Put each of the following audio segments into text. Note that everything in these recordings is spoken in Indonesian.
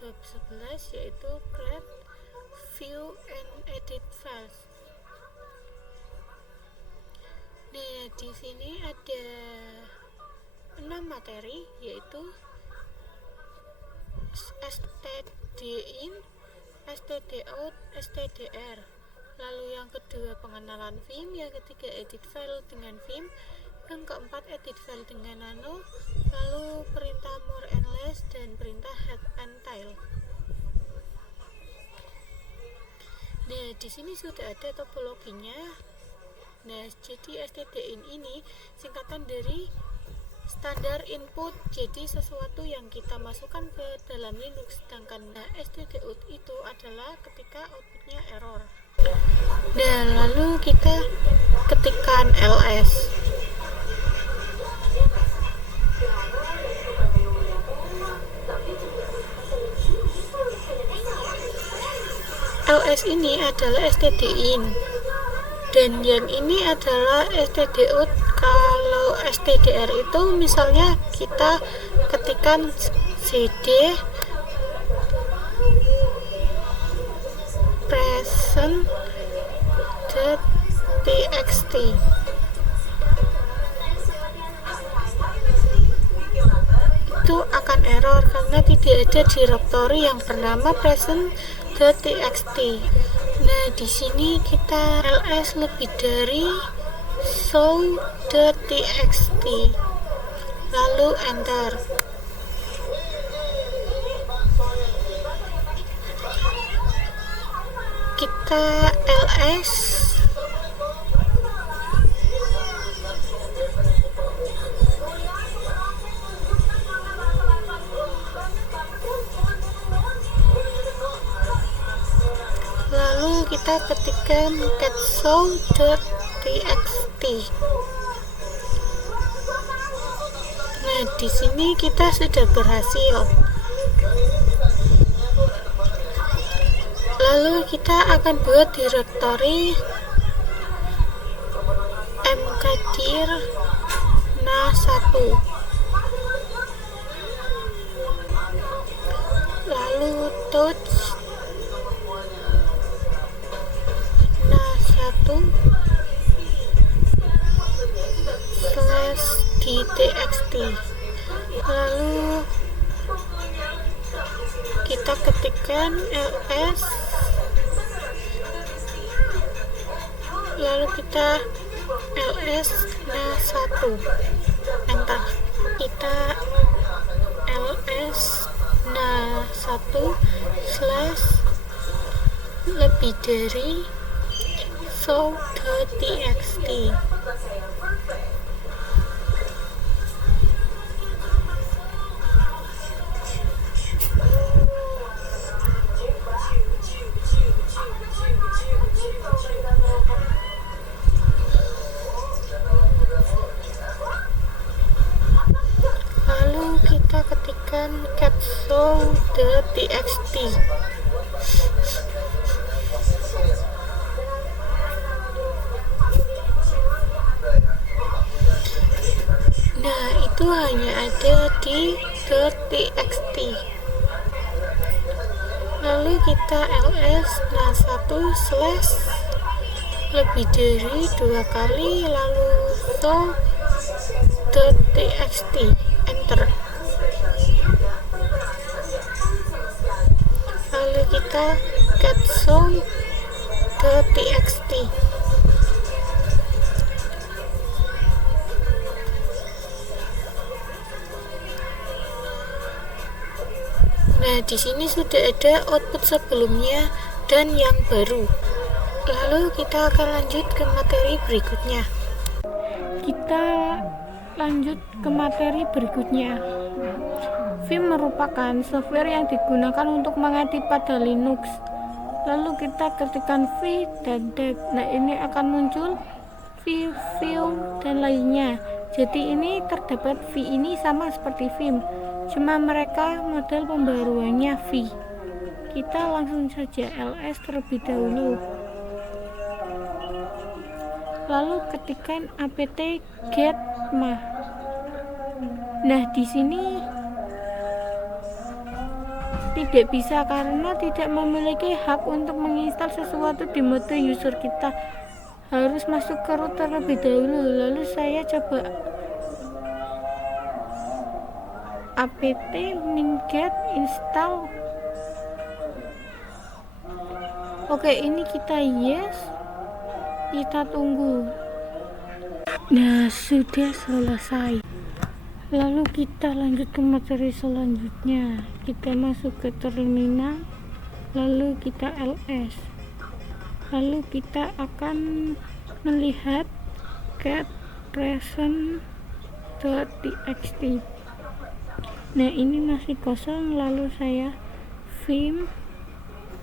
bab 11, yaitu Create, View, and Edit Files. Nah, di sini ada 6 materi, yaitu stdin, stdout, stdr. Lalu yang kedua pengenalan Vim, yang ketiga edit file dengan Vim, yang keempat edit file dengan Nano, lalu perintah more and less dan perintah head and tail. Nah, di sini sudah ada topologinya. Nah, jadi stdin ini singkatan dari standar input, jadi sesuatu yang kita masukkan ke dalam Linux. Sedangkan stdout itu adalah ketika outputnya error. Nah, lalu kita ketikkan ls. ls ini adalah stdin, dan yang ini adalah stdout. Kalau stdr itu misalnya kita ketikkan cd present.txt, itu akan error karena tidak ada direktori yang bernama present.txt. Nah, di sini kita ls lebih dari show.txt, lalu enter. Kita ls lalu kita ketikkan catshow.txt. Nah, di sini kita sudah berhasil. Lalu kita akan buat direktori mkdir na1, lalu touch na1 /dtxt, lalu kita ketikkan ls, lalu kita ls na1, enter. Kita ls na1 / lebih dari show.txt. Lalu kita ketikkan catshow.txt. Nah, itu hanya ada di .txt. Lalu kita ls na1 / lebih dari 2 kali, lalu show.txt, enter. Lalu kita catshow.txt. Nah, di sini sudah ada output sebelumnya dan yang baru. Lalu kita akan lanjut ke materi berikutnya. Vim merupakan software yang digunakan untuk mengedit pada Linux. Lalu kita ketikkan v dan dev. Nah, ini akan muncul v, view, dan lainnya. Jadi ini terdapat v ini sama seperti Vim, cuma mereka model pembaruannya v. Kita langsung saja ls terlebih dahulu, lalu ketikkan apt get mah. Nah, di sini Tidak bisa karena tidak memiliki hak untuk menginstal sesuatu di mode user. Kita harus masuk ke root terlebih dahulu. Lalu saya coba apt minget install. Oke, ini kita yes, kita tunggu. Nah, sudah selesai. Lalu kita lanjut ke materi selanjutnya. Kita masuk ke terminal, lalu kita ls, lalu kita akan melihat cat present.txt. Nah, ini masih kosong. Lalu saya vim.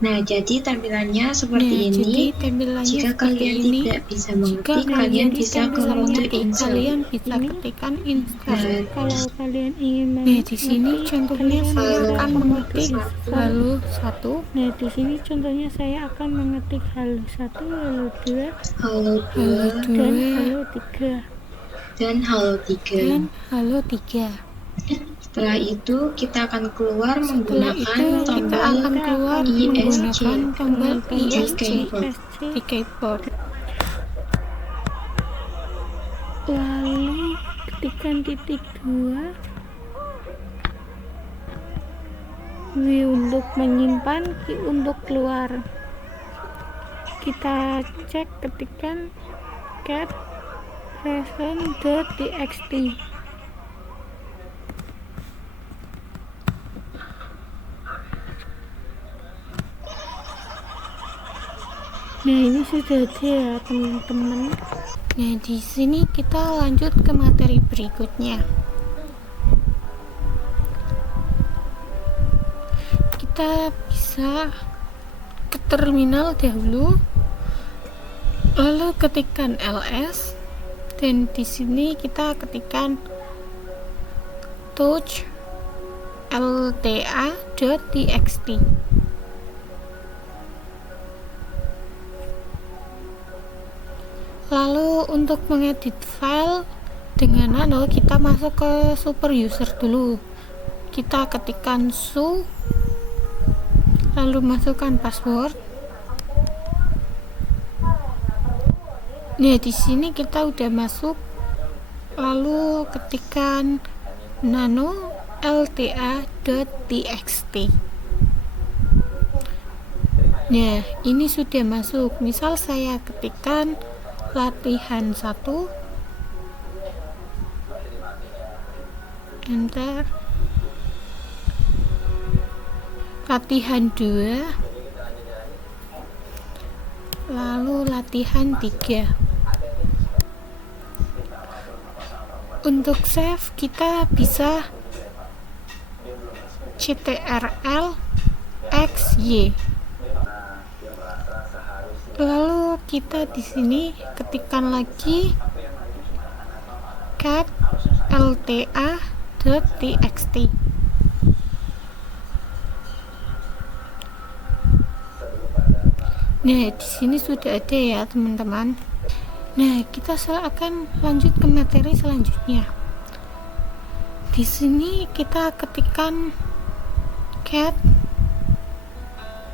Nah, jadi tampilannya seperti ini. Jika kalian tidak bisa mengetik, kalian bisa ke mode insert. Kalian bisa ketikkan insert. Kalau kalian ingin mengetik, di sini contohnya saya akan mengetik halo 1. Nah, di sini contohnya saya akan mengetik halo 1, halo 2, halo 2, dan halo 3. dan halo 3. Dan halo 3. Setelah itu kita akan keluar menggunakan tombol ESC di keyboard. Lalu ketikkan titik 2 W untuk menyimpan, Q untuk keluar. Kita cek, ketikkan cat present.txt. Nah, ini sudah ada ya teman-teman. Nah, di sini kita lanjut ke materi berikutnya. Kita bisa ke terminal dahulu, lalu ketikkan ls, dan di sini kita ketikkan touch lta.txt. Lalu untuk mengedit file dengan kita masuk ke super user dulu. Kita ketikkan su, lalu masukkan password. Nah, di sini kita udah masuk. Lalu ketikkan nano lta.txt. Nah, ini sudah masuk. Misal saya ketikkan latihan 1, enter. Latihan 2, lalu latihan 3. Untuk save kita bisa ctrl xy. Lalu kita di sini ketikkan lagi cat lta.txt. Nah, di sini sudah ada ya teman-teman. Nah, kita akan lanjut ke materi selanjutnya. Di sini kita ketikkan cat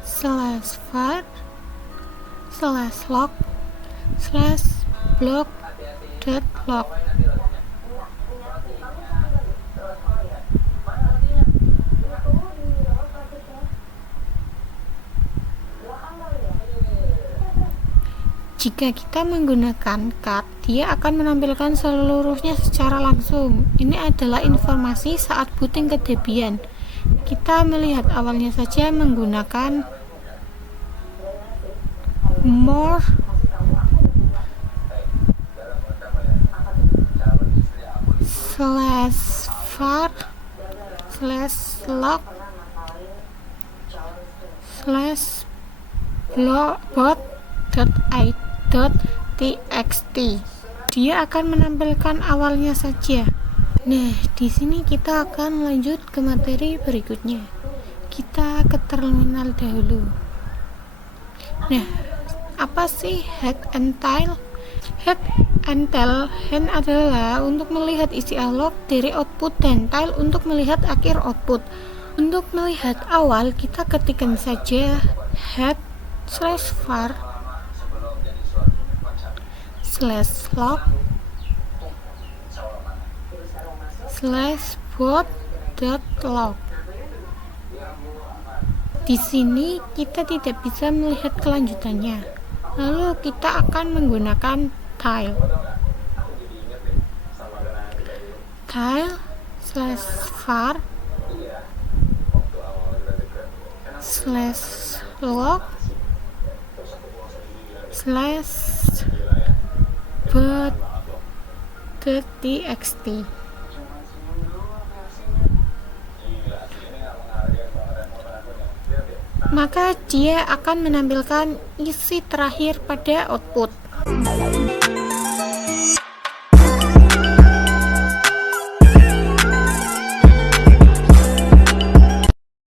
/var /log /blog.log. Jika kita menggunakan cat, dia akan menampilkan seluruhnya secara langsung. Ini adalah informasi saat booting ke Debian. Kita melihat awalnya saja menggunakan more /var /log /bot.txt. Dia akan menampilkan awalnya saja. Nah, di sini kita akan lanjut ke materi berikutnya. Kita ke terminal dahulu. Nah, apa sih head and tail? Head and tail, hand adalah untuk melihat isi log dari output dan tail untuk melihat akhir output. Untuk melihat awal, kita ketikkan saja head/var/log /bot.log. Di sini kita tidak bisa melihat kelanjutannya. Lalu kita akan menggunakan tile/var/log/bot.txt. Maka dia akan menampilkan isi terakhir pada output.